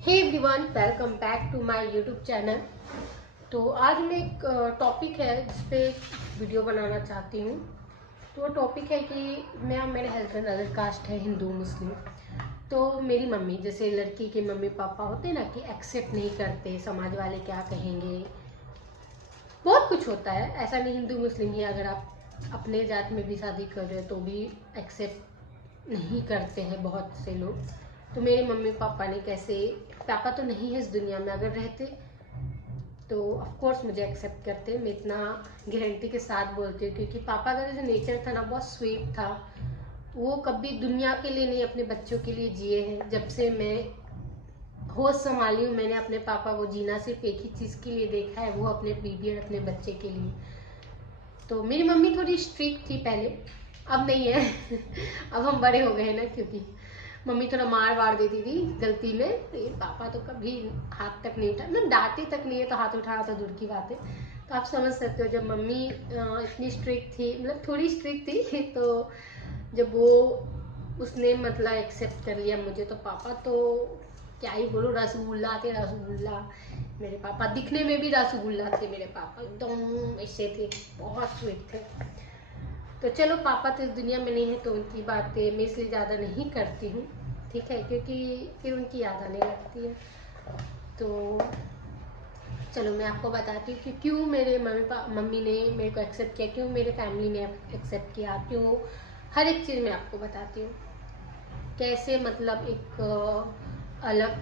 Hey everyone, welcome back to my YouTube channel. तो आज मैं एक टॉपिक है जिस पे वीडियो बनाना चाहती हूँ। तो वो टॉपिक है कि मैं मेरे हस्बैंड अदर कास्ट है, हिंदू मुस्लिम। तो मेरी मम्मी, जैसे लड़की के मम्मी पापा होते हैं ना कि एक्सेप्ट नहीं करते, समाज वाले क्या कहेंगे, बहुत कुछ होता है। ऐसा नहीं हिंदू मुस्लिम ही, अगर आप अपने जात में भी शादी कर रहे हो तो भी एक्सेप्ट नहीं करते हैं बहुत से लोग। तो मेरे मम्मी पापा ने कैसे, पापा तो नहीं है इस दुनिया में, अगर रहते तो ऑफ कोर्स मुझे एक्सेप्ट करते। मैं इतना गारंटी के साथ बोलती हूँ क्योंकि पापा का जो नेचर था ना, बहुत स्वीट था। वो कभी दुनिया के लिए नहीं, अपने बच्चों के लिए जिए हैं। जब से मैं होश संभाली हूँ, मैंने अपने पापा को जीना सिर्फ एक ही चीज़ के लिए देखा है, वो अपने बीवी और अपने बच्चे के लिए। तो मेरी मम्मी थोड़ी स्ट्रिक्ट थी पहले, अब नहीं है अब हम बड़े हो गए हैं ना, क्योंकि मम्मी थोड़ा मार वार देती थी गलती में। तो पापा तो कभी हाथ तक नहीं उठा, मतलब डांटे तक नहीं है तो हाथ उठाना तो दूर की बात है। तो आप समझ सकते हो, जब मम्मी इतनी स्ट्रिक्ट थी, मतलब थोड़ी स्ट्रिक्ट थी तो जब वो उसने मतलब एक्सेप्ट कर लिया मुझे, तो पापा तो क्या ही बोलो, रसगुल्ला थे रसगुल्ला। मेरे पापा दिखने में भी रसगुल्ला थे, मेरे पापा एकदम ऐसे थे, बहुत स्वीट थे। तो चलो, पापा तो इस दुनिया में नहीं है तो उनकी बातें मैं इसलिए ज़्यादा नहीं करती हूँ, ठीक है, क्योंकि फिर उनकी याद आने लगती है। तो चलो मैं आपको बताती हूँ कि क्यों मेरे मम्मी ने मेरे को एक्सेप्ट किया, क्यों मेरे फैमिली ने एक्सेप्ट किया, क्यों, हर एक चीज़ मैं आपको बताती हूँ। कैसे मतलब एक अलग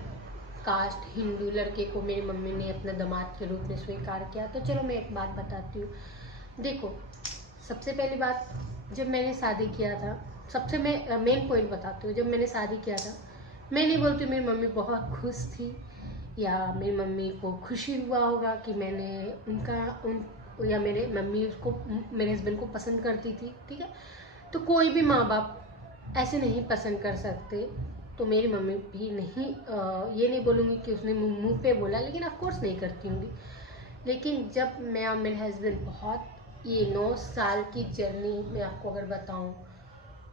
कास्ट हिंदू लड़के को मेरी मम्मी ने अपना दामाद के रूप में स्वीकार किया। तो चलो मैं एक बात बताती हूँ। देखो, सबसे पहली बात, जब मैंने शादी किया था, सबसे मैं मेन पॉइंट बताती हूँ। जब मैंने शादी किया था, मैं नहीं बोलती मेरी मम्मी बहुत खुश थी या मेरी मम्मी को खुशी हुआ होगा कि मैंने या मेरे मम्मी उसको, मेरे हस्बैंड को पसंद करती थी, ठीक है। तो कोई भी माँ बाप ऐसे नहीं पसंद कर सकते। तो मेरी मम्मी भी नहीं, ये नहीं बोलूँगी कि उसने मुंह पे बोला, लेकिन ऑफ कोर्स नहीं करती होंगी। लेकिन जब मैं और मेरे हस्बैंड, बहुत, ये 9 साल की जर्नी में आपको अगर बताऊं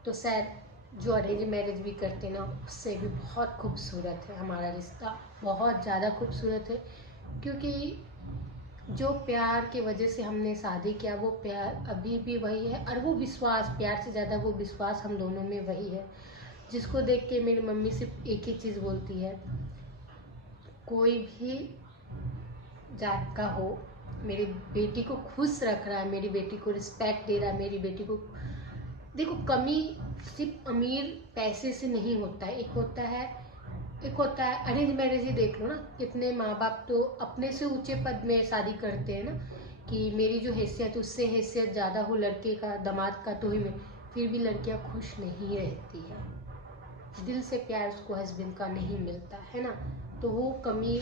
तो शायद जो अरेंज मैरिज भी करते ना, उससे भी बहुत खूबसूरत है हमारा रिश्ता, बहुत ज़्यादा खूबसूरत है। क्योंकि जो प्यार की वजह से हमने शादी किया, वो प्यार अभी भी वही है, और वो विश्वास, प्यार से ज़्यादा वो विश्वास हम दोनों में वही है, जिसको देख के मेरी मम्मी सिर्फ एक ही चीज़ बोलती है, कोई भी जात का हो, मेरी बेटी को खुश रख रहा है, मेरी बेटी को रिस्पेक्ट दे रहा है, मेरी बेटी को, देखो, कमी सिर्फ अमीर पैसे से नहीं होता है। एक होता है अरेंज मैरिज ही देख लो ना, कितने माँ बाप तो अपने से ऊंचे पद में शादी करते हैं ना, कि मेरी जो हैसियत उससे हैसियत ज़्यादा हो लड़के का, दामाद का, तो ही में फिर भी लड़कियां खुश नहीं रहती है, दिल से प्यार उसको हस्बैंड का नहीं मिलता है ना। तो वो कमी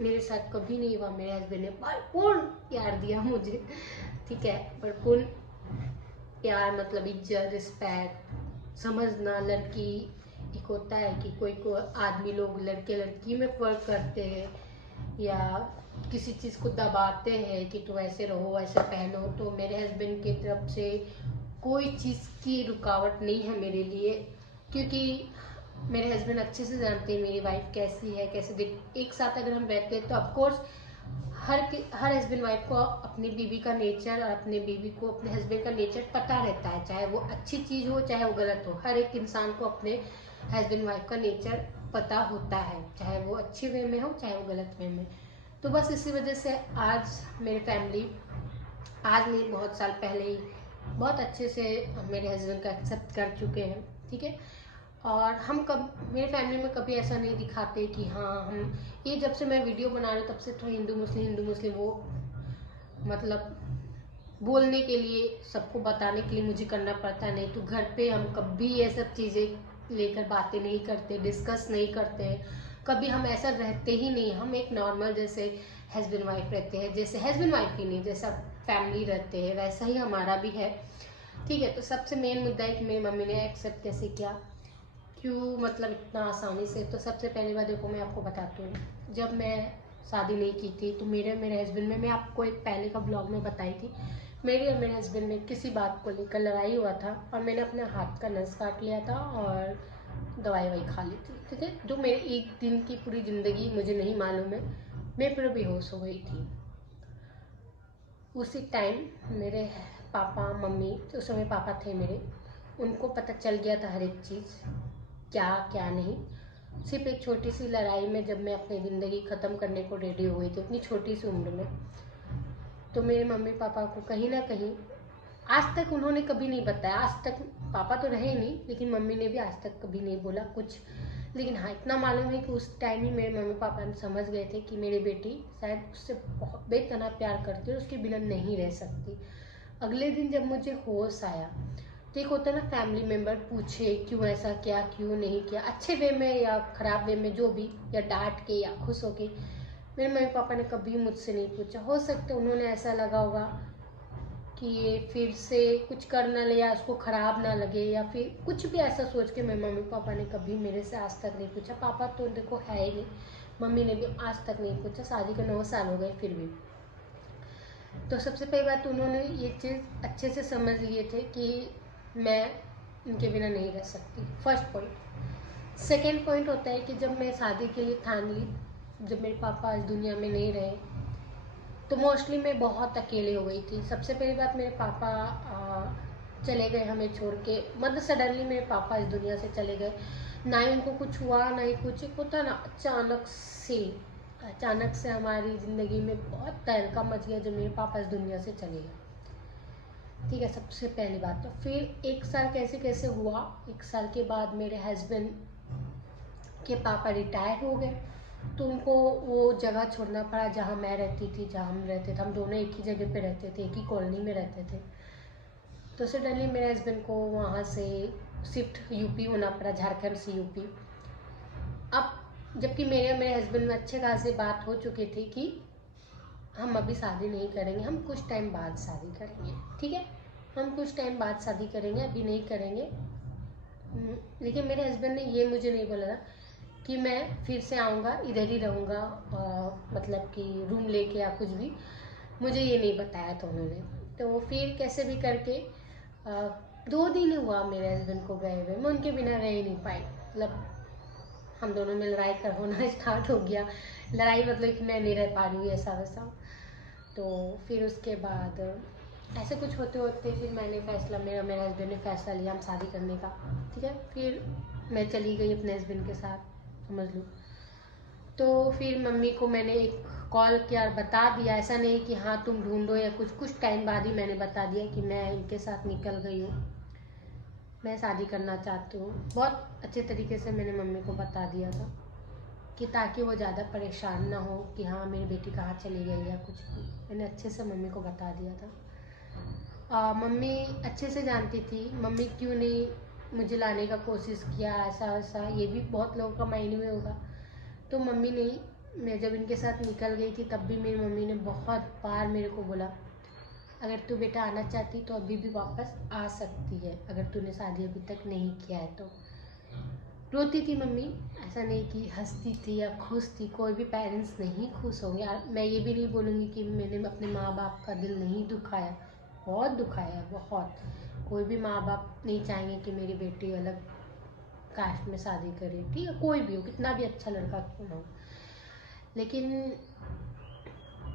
मेरे साथ कभी नहीं हुआ। मेरे हस्बैंड ने भरपूर प्यार दिया मुझे, ठीक है, भरपूर प्यार, मतलब इज्जत, रिस्पेक्ट, समझना। लड़की, एक होता है कि कोई को आदमी लोग लड़के लड़की में फर्क करते हैं या किसी चीज़ को दबाते हैं कि तुम ऐसे रहो, ऐसे पहनो। तो मेरे हस्बैंड की तरफ से कोई चीज़ की रुकावट नहीं है मेरे लिए, क्योंकि मेरे हस्बैंड अच्छे से जानते हैं मेरी वाइफ कैसी है, कैसे देख, एक साथ अगर हम रहते हैं तो ऑफकोर्स हर हस्बैंड वाइफ को अपनी बीवी का नेचर और अपने बीवी को अपने हस्बैंड का नेचर पता रहता है, चाहे वो अच्छी चीज़ हो चाहे वो गलत हो। हर एक इंसान को अपने हस्बैंड वाइफ का नेचर पता होता है, चाहे वो अच्छे वे में हो चाहे वो गलत वे में। तो बस इसी वजह से आज मेरी फैमिली, आज नहीं बहुत साल पहले ही बहुत अच्छे से मेरे हस्बैंड का एक्सेप्ट कर चुके हैं, ठीक है। और हम मेरे फैमिली में कभी ऐसा नहीं दिखाते कि हाँ हम, ये जब से मैं वीडियो बना रही हूँ तब से तो हिंदू मुस्लिम वो, मतलब बोलने के लिए, सबको बताने के लिए मुझे करना पड़ता है। नहीं तो घर पे हम कभी ये सब चीज़ें लेकर बातें नहीं करते, डिस्कस नहीं करते हैं। कभी हम ऐसा रहते ही नहीं, हम एक नॉर्मल जैसे हस्बैंड वाइफ रहते हैं, जैसे हस्बैंड वाइफ ही नहीं, जैसा फैमिली रहते हैं वैसा ही हमारा भी है, ठीक है। तो सबसे मेन मुद्दा है कि मेरी मम्मी ने एक्सेप्ट कैसे किया, क्यों, मतलब इतना आसानी से। तो सबसे पहली बात देखो, मैं आपको बताती हूँ, जब मैं शादी नहीं की थी तो मेरे हस्बैंड में, मैं आपको एक पहले का ब्लॉग में बताई थी, मेरे और मेरे हस्बैंड में किसी बात को लेकर लड़ाई हुआ था और मैंने अपने हाथ का नस काट लिया था और दवाई ववाई खा ली थी, ठीक है। जो मेरे एक दिन की पूरी ज़िंदगी मुझे नहीं मालूम है, मैं पूरा बेहोश हो गई थी। उसी टाइम मेरे पापा मम्मी, उस समय पापा थे मेरे, उनको पता चल गया था हर एक चीज़, क्या क्या नहीं। सिर्फ एक छोटी सी लड़ाई में जब मैं अपनी ज़िंदगी ख़त्म करने को रेडी हो गई थी उतनी छोटी सी उम्र में, तो मेरे मम्मी पापा को कहीं ना कहीं आज तक उन्होंने कभी नहीं बताया। आज तक पापा तो रहे ही नहीं, लेकिन मम्मी ने भी आज तक कभी नहीं बोला कुछ। लेकिन हाँ, इतना मालूम है कि उस टाइम ही मेरे मम्मी पापा समझ गए थे कि मेरी बेटी शायद उससे बहुत बेतना प्यार करती है और उसके बिना नहीं रह सकती। अगले दिन जब मुझे होश आया, तो एक होता है ना फैमिली मेम्बर पूछे क्यों ऐसा किया, क्यों नहीं किया, अच्छे वे में या खराब वे में जो भी, या डांट के या खुश होके। मेरे मम्मी पापा ने कभी मुझसे नहीं पूछा। हो सकता है उन्होंने ऐसा लगा होगा कि ये फिर से कुछ कर ना ले या उसको खराब ना लगे, या फिर कुछ भी ऐसा सोच के मेरे मम्मी पापा ने कभी मेरे से आज तक नहीं पूछा। पापा तो देखो है ही नहीं, मम्मी ने भी आज तक नहीं पूछा। शादी के 9 साल हो गए फिर भी। तो सबसे पहली बात, उन्होंने ये चीज़ अच्छे से समझ लिए थे कि मैं इनके बिना नहीं रह सकती, फर्स्ट पॉइंट। सेकेंड पॉइंट होता है कि जब मैं शादी के लिए ठान ली, जब मेरे पापा इस दुनिया में नहीं रहे, तो मोस्टली मैं बहुत अकेले हो गई थी। सबसे पहली बात, मेरे पापा चले गए हमें छोड़ के, मतलब सडनली मेरे पापा इस दुनिया से चले गए। ना ही उनको कुछ हुआ, ना ही कुछ होता ना, अचानक से हमारी ज़िंदगी में बहुत तहलका मच गया जब मेरे पापा इस दुनिया से चले गए, ठीक है। सबसे पहली बात। तो फिर 1 साल कैसे कैसे हुआ, 1 साल के बाद मेरे हस्बैंड के पापा रिटायर हो गए, तो उनको वो जगह छोड़ना पड़ा जहाँ मैं रहती थी, जहाँ हम रहते थे। हम दोनों एक ही जगह पे रहते थे, एक ही कॉलोनी में रहते थे। तो सडनली मेरे हस्बैंड को वहाँ से शिफ्ट यूपी होना पड़ा, झारखंड से यूपी। अब जबकि मेरे हस्बैंड में अच्छे खासे बात हो चुकी थी कि हम अभी शादी नहीं करेंगे, हम कुछ टाइम बाद शादी करेंगे, ठीक है। हम कुछ टाइम बाद शादी करेंगे, अभी नहीं करेंगे। लेकिन मेरे हस्बैंड ने ये मुझे नहीं बोला कि मैं फिर से आऊँगा, इधर ही रहूँगा, मतलब कि रूम लेके या कुछ भी। मुझे ये नहीं बताया था उन्होंने। तो फिर कैसे भी करके 2 दिन हुआ मेरे हस्बैंड को गए हुए, मैं उनके बिना रह ही नहीं पाई। मतलब हम दोनों में लड़ाई कर होना स्टार्ट हो गया। लड़ाई मतलब कि मैं नहीं रह पा रही हूँ ऐसा वैसा। तो फिर उसके बाद ऐसे कुछ होते होते फिर मैंने फैसला, मेरे हस्बैंड ने फैसला लिया हम शादी करने का, ठीक है। फिर मैं चली गई अपने हस्बैंड के साथ, समझ लो। तो फिर मम्मी को मैंने एक कॉल किया, बता दिया। ऐसा नहीं कि हाँ तुम ढूंढो या कुछ टाइम बाद ही मैंने बता दिया कि मैं इनके साथ निकल गई हूँ, मैं शादी करना चाहती हूँ। बहुत अच्छे तरीके से मैंने मम्मी को बता दिया था कि ताकि वो ज़्यादा परेशान ना हो कि हाँ मेरी बेटी कहाँ चली गई या कुछ भी। मैंने अच्छे से मम्मी को बता दिया था। मम्मी अच्छे से जानती थी, मम्मी क्यों नहीं मुझे लाने का कोशिश किया, ऐसा वैसा, ये भी बहुत लोगों का माइंड में होगा। तो मम्मी ने, मैं जब इनके साथ निकल गई थी तब भी मेरी मम्मी ने बहुत बार मेरे को बोला, अगर तू बेटा आना चाहती तो अभी भी वापस आ सकती है, अगर तूने शादी अभी तक नहीं किया है तो। रोती थी मम्मी, ऐसा नहीं कि हंसती थी या खुश थी। कोई भी पेरेंट्स नहीं खुश होंगे। मैं ये भी नहीं बोलूँगी कि मैंने अपने माँ बाप का दिल नहीं दुखाया, बहुत दुखाया, बहुत। कोई भी माँ बाप नहीं चाहेंगे कि मेरी बेटी अलग कास्ट में शादी करे, ठीक है। कोई भी हो, कितना भी अच्छा लड़का क्यों ना हो, लेकिन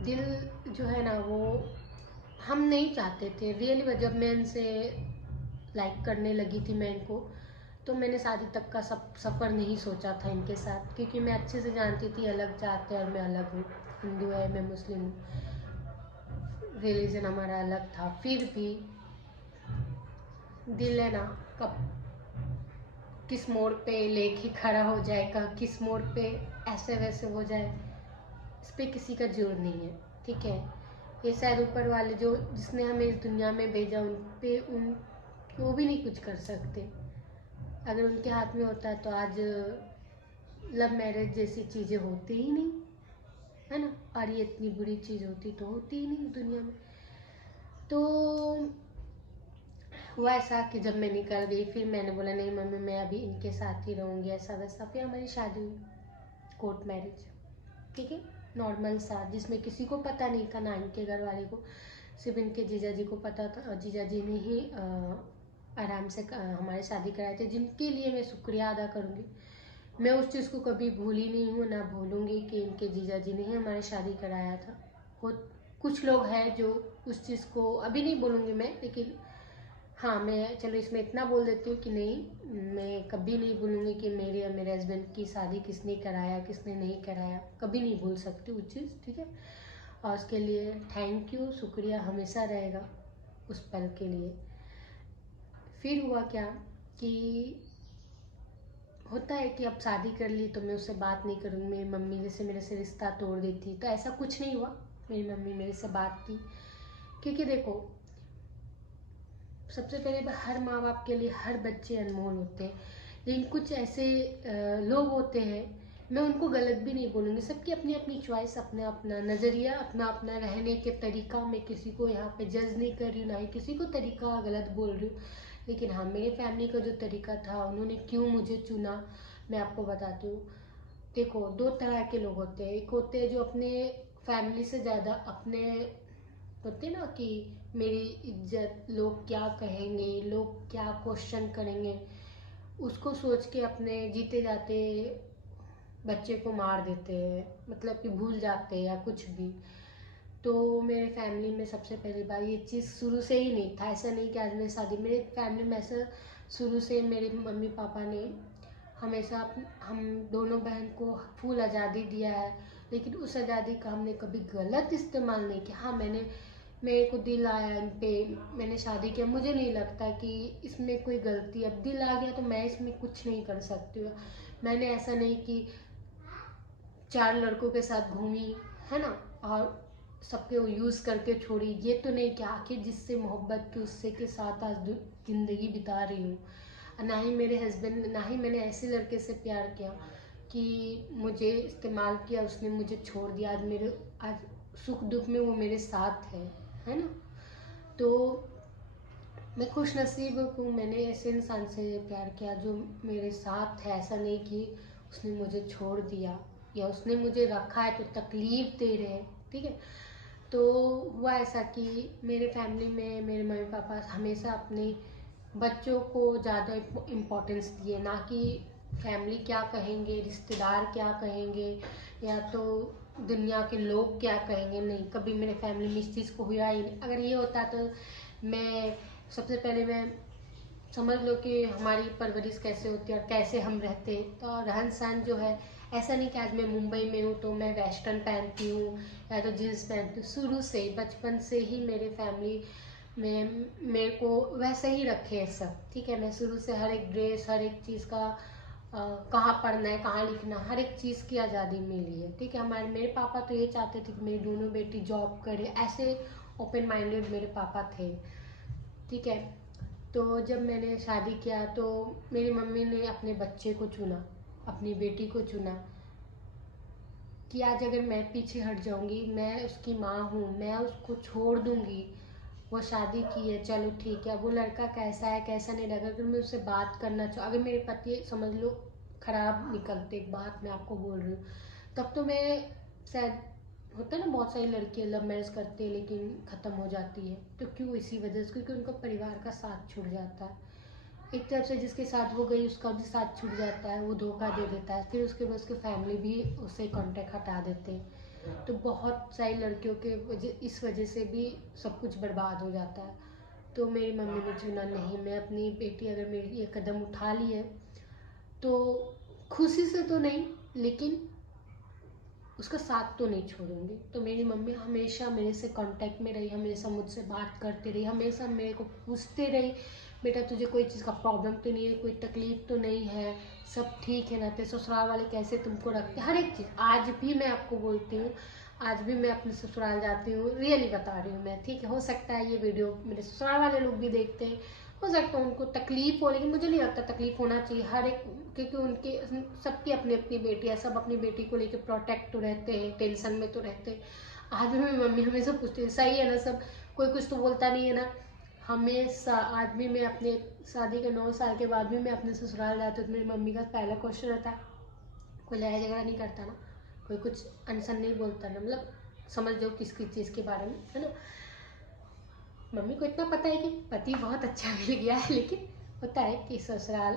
दिल जो है ना वो हम नहीं चाहते थे रियली। जब मैं इनसे लाइक करने लगी थी मैं इनको, तो मैंने शादी तक का सफ़र नहीं सोचा था इनके साथ, क्योंकि मैं अच्छे से जानती थी अलग जाते और मैं अलग हूँ, हिंदू है मैं मुस्लिम हूँ, रिलीजन हमारा अलग था। फिर भी दिल है ना, कब किस मोड़ पे लेके खड़ा हो जाएगा, किस मोड़ पे ऐसे वैसे हो जाए, इस पर किसी का जोर नहीं है, ठीक है। ये शायद ऊपर वाले जो जिसने हमें इस दुनिया में भेजा उन वो भी नहीं कुछ कर सकते। अगर उनके हाथ में होता तो आज लव मैरिज जैसी चीज़ें होती ही नहीं, है ना। और ये इतनी बुरी चीज़ होती तो होती ही नहीं दुनिया में। तो हुआ ऐसा कि जब मैं निकल गई, फिर मैंने बोला नहीं मम्मी मैं अभी इनके साथ ही रहूँगी, ऐसा वैसा। फिर हमारी शादी हुई, कोर्ट मैरिज, ठीक है, नॉर्मल सा, जिसमें किसी को पता नहीं था, ना इनके घर वाले को, सिर्फ इनके जीजा जी को पता था। जीजा जी ने ही आराम से हमारी शादी कराए थे, जिनके लिए मैं शुक्रिया अदा करूँगी। मैं उस चीज़ को कभी भूली नहीं हूँ, ना भूलूँगी कि इनके जीजा जी ने ही हमारी शादी कराया था। कुछ लोग हैं जो उस चीज़ को अभी नहीं बोलूँगी मैं, लेकिन हाँ, मैं चलो इसमें इतना बोल देती हूँ कि नहीं, मैं कभी नहीं भूलूँगी कि मेरे और मेरे हस्बैंड की शादी किसने कराया किसने नहीं कराया, कभी नहीं भूल सकती वो चीज़, ठीक है। और उसके लिए थैंक यू, शुक्रिया हमेशा रहेगा उस पल के लिए। फिर हुआ क्या कि होता है कि अब शादी कर ली तो मैं उससे बात नहीं करूँगी, मेरी मम्मी जैसे मेरे से रिश्ता तोड़ देती, तो ऐसा कुछ नहीं हुआ। मेरी मम्मी मेरे से बात की, क्योंकि देखो सबसे पहले हर माँ बाप के लिए हर बच्चे अनमोल होते हैं, लेकिन कुछ ऐसे लोग होते हैं, मैं उनको गलत भी नहीं बोलूँगी, सबकी अपनी अपनी चॉइस, अपना अपना नज़रिया, अपना अपना रहने के तरीका। मैं किसी को यहाँ पे जज नहीं कर रही हूँ, ना ही किसी को तरीका गलत बोल रही हूँ, लेकिन हाँ, मेरे फैमिली का जो तरीका था, उन्होंने क्यों मुझे चुना, मैं आपको बताती हूँ। देखो, दो तरह के लोग होते हैं, एक होते हैं जो अपने फैमिली से ज़्यादा अपने होते ना कि मेरी इज्जत, लोग क्या कहेंगे, लोग क्या क्वेश्चन करेंगे, उसको सोच के अपने जीते जाते बच्चे को मार देते हैं, मतलब कि भूल जाते हैं या कुछ भी। तो मेरे फैमिली में सबसे पहली बार ये चीज़ शुरू से ही नहीं था, ऐसा नहीं कि आज मेरी शादी, मेरे फैमिली में ऐसा शुरू से मेरे मम्मी पापा ने हमेशा हम दोनों बहन को फुल आज़ादी दिया है, लेकिन उस आज़ादी का हमने कभी गलत इस्तेमाल नहीं किया। हाँ, मेरे को दिल आया इन पे, मैंने शादी किया, मुझे नहीं लगता कि इसमें कोई गलती, अब दिल आ गया तो मैं इसमें कुछ नहीं कर सकती हूँ। मैंने ऐसा नहीं कि 4 लड़कों के साथ घूमी, है ना, और सबके यूज़ करके छोड़ी, ये तो नहीं कि आखिर जिससे मोहब्बत की उससे के साथ आज ज़िंदगी बिता रही हूँ। ना ही मेरे हस्बैंड, ना ही मैंने ऐसे लड़के से प्यार किया कि मुझे इस्तेमाल किया, उसने मुझे छोड़ दिया, आज सुख दुख में वो मेरे साथ है ना। तो मैं खुश नसीब हूँ, मैंने ऐसे इंसान से प्यार किया जो मेरे साथ है, ऐसा नहीं कि उसने मुझे छोड़ दिया या उसने मुझे रखा है तो तकलीफ दे रहे हैं, ठीक है। तो हुआ ऐसा कि मेरे फैमिली में मेरे मम्मी पापा हमेशा अपने बच्चों को ज़्यादा इम्पोर्टेंस दिए, ना कि फैमिली क्या कहेंगे, रिश्तेदार क्या कहेंगे, या तो दुनिया के लोग क्या कहेंगे। नहीं, कभी मेरे फैमिली में इस चीज़ को हुआ ही नहीं। अगर ये होता तो मैं सबसे पहले मैं समझ लो कि हमारी परवरिश कैसे होती है और कैसे हम रहते हैं, तो रहन सहन जो है, ऐसा नहीं कि आज मैं मुंबई में हूँ तो मैं वेस्टर्न पहनती हूँ या तो जीन्स पहनती हूँ। शुरू से बचपन से ही मेरे फैमिली में मेरे को वैसे ही रखे हैं सब, ठीक है। मैं शुरू से हर एक ड्रेस, हर एक चीज़ का कहाँ पढ़ना है, कहाँ लिखना, हर एक चीज़ की आज़ादी मिली है, ठीक है। मेरे पापा तो ये चाहते थे कि मेरी दोनों बेटी जॉब करे, ऐसे ओपन माइंडेड मेरे पापा थे, ठीक है। तो जब मैंने शादी किया तो मेरी मम्मी ने अपने बच्चे को चुना, अपनी बेटी को चुना कि आज अगर मैं पीछे हट जाऊंगी, मैं उसकी माँ हूँ, मैं उसको छोड़ दूंगी, वो शादी की है, चलो ठीक है, वो लड़का कैसा है कैसा नहीं लगा, अगर मैं उससे बात करना चाहूँ, अगर मेरे पति समझ लो खराब निकलते, एक बात मैं आपको बोल रही हूँ, तब तो मैं शायद, होता है ना बहुत सारी लड़कियां लव मैरिज करती है लेकिन ख़त्म हो जाती है, तो क्यों, इसी वजह से, क्योंकि उनका परिवार का साथ छूट जाता है। एक तरफ से जिसके साथ वो गई उसका भी साथ छूट जाता है, वो धोखा दे देता है, फिर उसके बाद उसके फैमिली भी उससे कांटेक्ट हटा देते हैं, तो बहुत सारी लड़कियों के इस वजह से भी सब कुछ बर्बाद हो जाता है। तो मेरी मम्मी ने चुना, नहीं, मैं अपनी बेटी अगर मेरी ये कदम उठा ली है तो खुशी से तो नहीं, लेकिन उसका साथ तो नहीं छोड़ूंगी। तो मेरी मम्मी हमेशा मेरे से कांटेक्ट में रही, हमेशा मुझसे बात करते रही, हमेशा मेरे को पूछते रही, बेटा तुझे कोई चीज़ का प्रॉब्लम तो नहीं है, कोई तकलीफ तो नहीं है, सब ठीक है ना, तेरे ससुराल वाले कैसे तुमको रखते, हर एक चीज़। आज भी मैं आपको बोलती हूँ, आज भी मैं अपने ससुराल जाती हूँ, रियली बता रही हूँ मैं, ठीक है। हो सकता है ये वीडियो मेरे ससुराल वाले लोग भी देखते हैं, हो सकता है उनको तकलीफ हो, लेकिन मुझे नहीं लगता तकलीफ होना चाहिए, हर एक, क्योंकि उनके सबकी अपनी अपनी बेटी है, सब अपनी बेटी को लेकर प्रोटेक्ट तो रहते हैं, टेंशन में तो रहते हैं। आज भी मेरी मम्मी हमेशा पूछती है सही है ना सब, कोई कुछ तो बोलता नहीं है ना, हमेशा। आज भी मैं अपने शादी के 9 साल के बाद भी मैं अपने ससुराल जाती हूँ तो मेरी मम्मी का पहला क्वेश्चन रहता है, कोई लड़ाई झगड़ा नहीं करता ना, कोई कुछ अनसन नहीं बोलता ना, मतलब समझ जाओ किस किस चीज़ के बारे में, है ना। मम्मी को इतना पता है कि पति बहुत अच्छा मिल गया है, लेकिन होता है कि ससुराल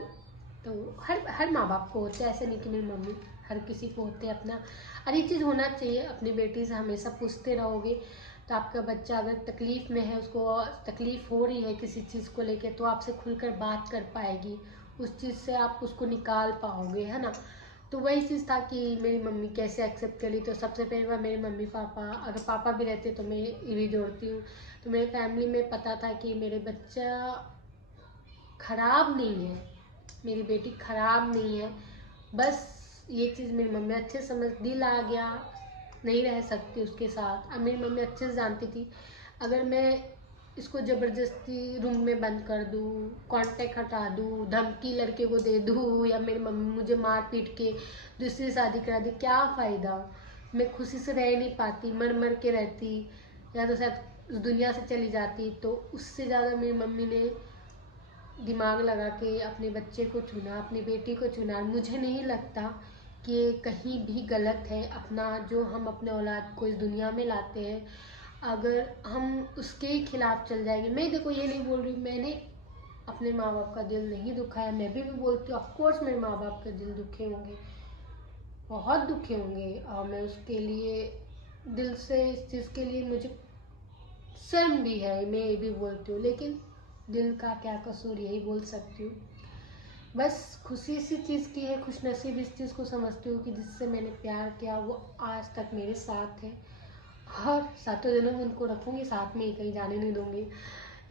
तो हर माँ बाप को होता है, ऐसे नहीं कि मेरी मम्मी, हर किसी को होते हैं अपना। और ये चीज़ होना चाहिए, अपनी बेटी से हमेशा पूछते रहोगे तो आपका बच्चा अगर तकलीफ़ में है, उसको तकलीफ़ हो रही है किसी चीज़ को लेके, तो आपसे खुलकर बात कर पाएगी, उस चीज़ से आप उसको निकाल पाओगे, है ना। तो वही चीज़ था कि मेरी मम्मी कैसे एक्सेप्ट करी। तो सबसे पहले बार मेरे मम्मी पापा, अगर पापा भी रहते तो मैं ये भी जोड़ती हूँ, तो मेरे फैमिली में पता था कि मेरे बच्चा खराब नहीं है, मेरी बेटी खराब नहीं है। बस ये चीज़ मेरी मम्मी अच्छे समझ, दिल आ गया, नहीं रह सकती उसके साथ। अब मेरी मम्मी अच्छे से जानती थी अगर मैं इसको ज़बरदस्ती रूम में बंद कर दूँ, कांटेक्ट हटा दूँ, धमकी लड़के को दे दूँ, या मेरी मम्मी मुझे मार पीट के दूसरी शादी करा दी, क्या फ़ायदा। मैं खुशी से रह नहीं पाती, मर मर के रहती, या तो शायद उस दुनिया से चली जाती। तो उससे ज़्यादा मेरी मम्मी ने दिमाग लगा के अपने बच्चे को चुना, अपनी बेटी को चुना। मुझे नहीं लगता कि कहीं भी गलत है अपना, जो हम अपने औलाद को इस दुनिया में लाते हैं, अगर हम उसके ही खिलाफ चल जाएंगे। मैं देखो ये नहीं बोल रही मैंने अपने माँ बाप का दिल नहीं दुखाया, मैं भी बोलती हूँ ऑफकोर्स मेरे माँ बाप के दिल दुखे होंगे, बहुत दुखे होंगे, और मैं उसके लिए दिल से इस चीज़ के लिए मुझे शर्म भी है, मैं ये भी बोलती हूँ, लेकिन दिल का क्या कसूर, यही बोल सकती हूँ। बस खुशी इसी चीज़ की है, खुश नसीब इस चीज़ को समझती हूँ कि जिससे मैंने प्यार किया वो आज तक मेरे साथ है, और सातों जन्म उनको रखूँगी साथ में ही, कहीं जाने नहीं दूँगी।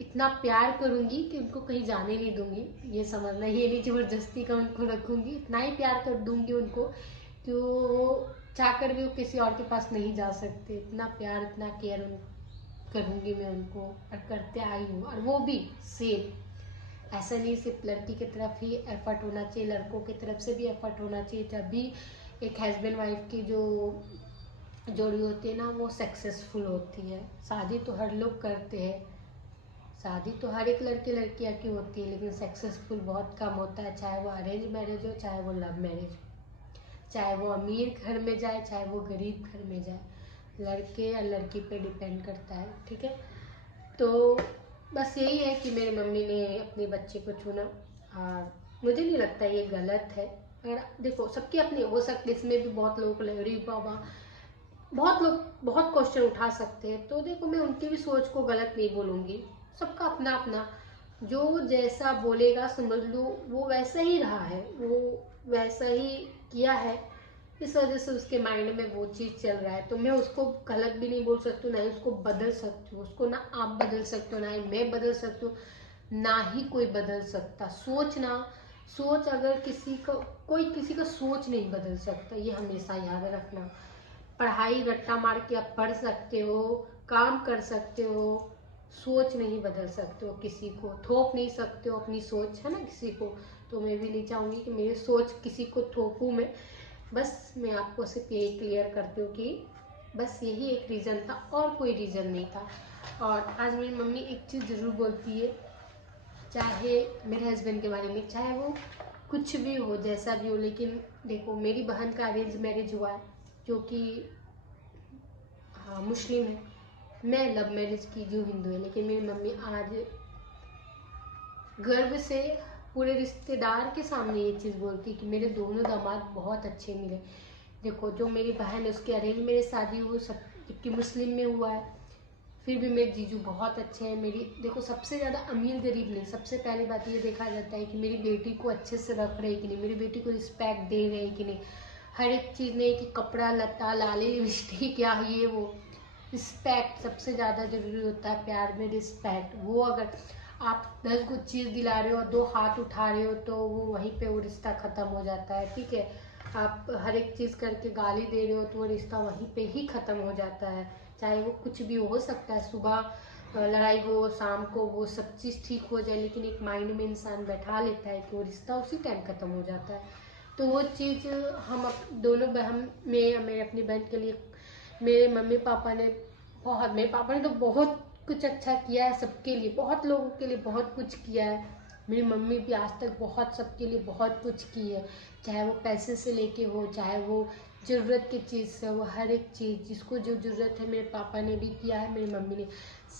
इतना प्यार करूँगी कि उनको कहीं जाने नहीं दूँगी, ये समझना, ये नहीं ज़बरदस्ती का उनको रखूँगी, इतना ही प्यार कर दूँगी उनको कि वो चाह कर भी वो किसी और के पास नहीं जा सकते। इतना प्यार, इतना केयर करूँगी मैं उनको, और करते आई हूँ। और वो भी सेम, ऐसा नहीं सिर्फ लड़की की तरफ ही एफर्ट होना चाहिए, लड़कों की तरफ से भी एफर्ट होना चाहिए, तभी एक हस्बैंड वाइफ की जो जोड़ी होती है ना वो सक्सेसफुल होती है। शादी तो हर लोग करते हैं, शादी तो हर एक लड़के लड़कियां की होती है, लेकिन सक्सेसफुल बहुत कम होता है, चाहे वो अरेंज मैरिज हो, चाहे वो लव मैरिज हो, चाहे वो अमीर घर में जाए, चाहे वो गरीब घर में जाए, लड़के या लड़की पे डिपेंड करता है, ठीक है। तो बस यही है कि मेरी मम्मी ने अपने बच्चे को चुना, और मुझे नहीं लगता ये गलत है। और देखो सबकी अपनी हो सकती है, इसमें भी बहुत लोग लड़ी बाबा, बहुत लोग बहुत क्वेश्चन उठा सकते हैं, तो देखो मैं उनकी भी सोच को गलत नहीं बोलूँगी, सबका अपना अपना, जो जैसा बोलेगा समझ लो वो वैसा ही रहा है, वो वैसा ही किया है, इस वजह से उसके माइंड में वो चीज़ चल रहा है। तो मैं उसको गलत भी नहीं बोल सकती हूँ, ना ही उसको बदल सकती हूँ, उसको ना आप बदल सकते हो, ना ही मैं बदल सकती हूँ, ना ही कोई बदल सकता। सोच अगर किसी का, कोई किसी का सोच नहीं बदल सकता, ये हमेशा याद रखना। पढ़ाई रट्टा मार के आप पढ़ सकते हो, काम कर सकते हो, सोच नहीं बदल सकते हो, किसी को थोप नहीं सकते हो अपनी सोच, है ना, किसी को। तो मैं भी नहीं चाहूँगी कि मेरी सोच किसी को थोपूँ मैं। बस मैं आपको सिर्फ यही क्लियर करती हूँ कि बस यही एक रीज़न था, और कोई रीज़न नहीं था। और आज मेरी मम्मी एक चीज़ ज़रूर बोलती है, चाहे मेरे हस्बैंड के बारे में, चाहे वो कुछ भी हो, जैसा भी हो, लेकिन देखो मेरी बहन का अरेंज मैरिज हुआ है, जो कि हाँ मुस्लिम है, मैं लव मैरिज की जो हिंदू है, लेकिन मेरी मम्मी आज गर्व से पूरे रिश्तेदार के सामने ये चीज़ बोलती कि मेरे दोनों दामाद बहुत अच्छे मिले। देखो जो मेरी बहन है उसकी अरेंज मेरी शादी हुई, सब जबकि मुस्लिम में हुआ है, फिर भी मेरे जीजू बहुत अच्छे हैं। मेरी देखो सबसे ज़्यादा अमीर गरीब नहीं, सबसे पहली बात ये देखा जाता है कि मेरी बेटी को अच्छे से रख रहे कि नहीं, मेरी बेटी को रिस्पेक्ट दे रहे कि नहीं। हर एक चीज़ नहीं कि कपड़ा लत्ता लाली लिपस्टिक क्या ये वो, रिस्पेक्ट सबसे ज़्यादा ज़रूरी होता है प्यार में, रिस्पेक्ट। वो अगर आप 10 कुछ चीज़ दिला रहे हो और 2 हाथ उठा रहे हो तो वो वहीं पे वो रिश्ता ख़त्म हो जाता है, ठीक है। आप हर एक चीज़ करके गाली दे रहे हो तो वो रिश्ता वहीं पे ही ख़त्म हो जाता है, चाहे वो कुछ भी हो सकता है, सुबह लड़ाई हो, शाम को वो सब चीज़ ठीक हो जाए, लेकिन एक माइंड में इंसान बैठा लेता है कि वो रिश्ता उसी टाइम ख़त्म हो जाता है। तो वो चीज़ हम दोनों बहन में, मेरे अपनी बहन के लिए मेरे मम्मी पापा ने बहुत, मेरे पापा ने तो बहुत कुछ अच्छा किया है सबके लिए, बहुत लोगों के लिए बहुत कुछ किया है। मेरी मम्मी भी आज तक बहुत सबके लिए बहुत कुछ की है, चाहे वो पैसे से लेके हो, चाहे वो ज़रूरत की चीज़ है वो, हर एक चीज़ जिसको जो ज़रूरत है मेरे पापा ने भी किया है, मेरी मम्मी ने।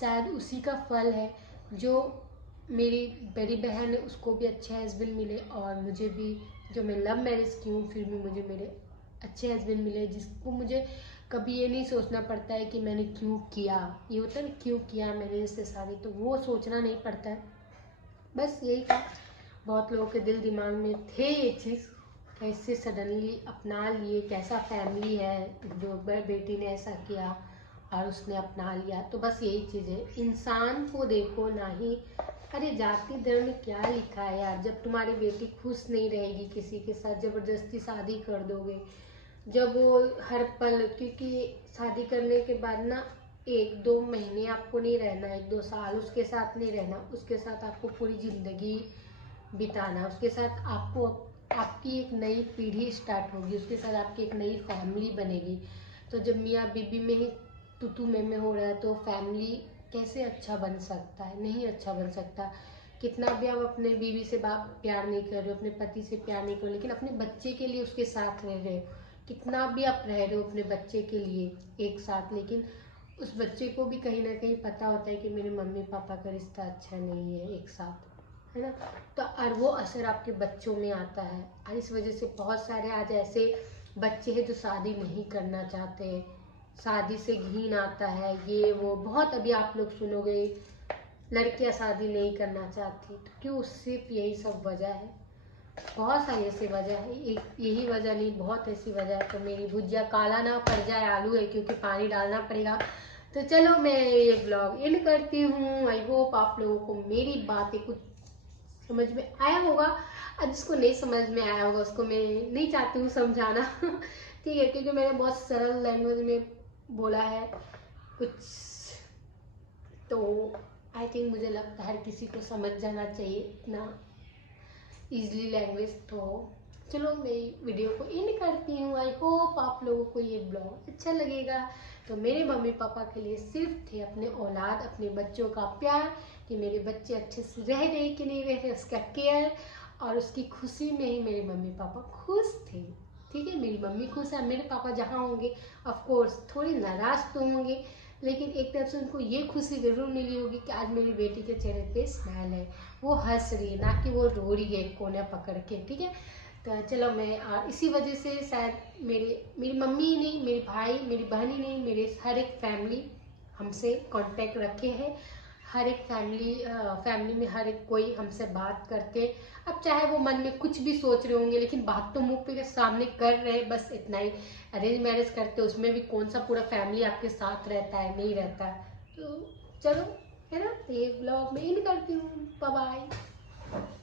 शायद उसी का फल है जो मेरी बड़ी बहन है उसको भी अच्छे हस्बैंड मिले, और मुझे भी, जो मैं लव मैरिज की हूँ फिर भी मुझे मेरे अच्छे हस्बैंड मिले, जिसको मुझे कभी ये नहीं सोचना पड़ता है कि मैंने क्यों किया। ये होता है ना, क्यों किया मैंने इससे शादी, तो वो सोचना नहीं पड़ता है। बस यही था। बहुत लोगों के दिल दिमाग में थे ये चीज़, कैसे सडनली अपना लिए, कैसा फैमिली है जो बेटी ने ऐसा किया और उसने अपना लिया। तो बस यही चीज़ है, इंसान को देखो ना ही, अरे जाति धर्म में क्या लिखा है यार। जब तुम्हारी बेटी खुश नहीं रहेगी किसी के साथ, ज़बरदस्ती शादी कर दोगे, जब वो हर पल, क्योंकि शादी करने के बाद ना 1-2 महीने आपको नहीं रहना, 1-2 साल उसके साथ नहीं रहना, उसके साथ आपको पूरी ज़िंदगी बिताना, उसके साथ आपको आपकी एक नई पीढ़ी स्टार्ट होगी, उसके साथ आपकी एक नई फैमिली बनेगी। तो जब मियाँ बीबी में ही तू मैं हो रहा है तो फैमिली कैसे अच्छा बन सकता है? नहीं अच्छा बन सकता। कितना भी आप अपने बीवी से प्यार नहीं कर रहे हो, अपने पति से प्यार नहीं कर रहे हो, लेकिन अपने बच्चे के लिए उसके साथ रह रहे हो। कितना भी आप रह रहे हो अपने बच्चे के लिए एक साथ, लेकिन उस बच्चे को भी कहीं ना कहीं पता होता है कि मेरे मम्मी पापा का रिश्ता अच्छा नहीं है एक साथ, है ना। तो और वो असर आपके बच्चों में आता है, और इस वजह से बहुत सारे आज ऐसे बच्चे हैं जो शादी नहीं करना चाहते हैं, शादी से घिन आता है, ये वो बहुत। अभी आप लोग सुनोगे लड़कियां शादी नहीं करना चाहती, तो क्यों? सिर्फ यही सब वजह है। बहुत सारी ऐसी वजह है, एक यही वजह नहीं, बहुत ऐसी वजह है। तो मेरी भुजिया काला ना पड़ जाए आलू है, क्योंकि पानी डालना पड़ेगा। तो चलो मैं ये ब्लॉग एंड करती हूँ। आई होप आप लोगों को मेरी बातें कुछ समझ में आया होगा, और जिसको नहीं समझ में आया होगा उसको मैं नहीं चाहती हूँ समझाना ठीक है, क्योंकि मैंने बहुत सरल लैंग्वेज में बोला है कुछ, तो आई थिंक मुझे लगता है हर किसी को समझ जाना चाहिए इतना ईजली लैंग्वेज। तो चलो मैं वीडियो को एंड करती हूँ। आई होप आप लोगों को ये ब्लॉग अच्छा लगेगा। तो मेरे मम्मी पापा के लिए सिर्फ थे अपने औलाद, अपने बच्चों का प्यार, कि मेरे बच्चे अच्छे से रह रहे कि नहीं रह रहे, उसका केयर, और उसकी खुशी में ही मेरे मम्मी पापा खुश थे। ठीक है, मेरी मम्मी खुश है, मेरे पापा जहाँ होंगे ऑफ कोर्स थोड़ी नाराज तो होंगे, लेकिन एक तरफ से उनको ये खुशी जरूर मिली होगी कि आज मेरी बेटी के चेहरे पे स्माइल है, वो हंस रही है, ना कि वो रो रही है कोने पकड़ के। ठीक है, तो चलो मैं इसी वजह से शायद मेरी मम्मी ही नहीं, मेरे भाई, मेरी बहन ही नहीं, मेरे हर एक फैमिली हमसे कांटेक्ट रखे हैं। हर एक फैमिली में हर एक कोई हमसे बात करते। अब चाहे वो मन में कुछ भी सोच रहे होंगे, लेकिन बात तो मुंह पे सामने कर रहे हैं, बस इतना ही। अरेंज मैरिज करते उसमें भी कौन सा पूरा फैमिली आपके साथ रहता है? नहीं रहता। तो चलो, है ना, तो ये ब्लॉग में एंड करती हूँ। Bye bye.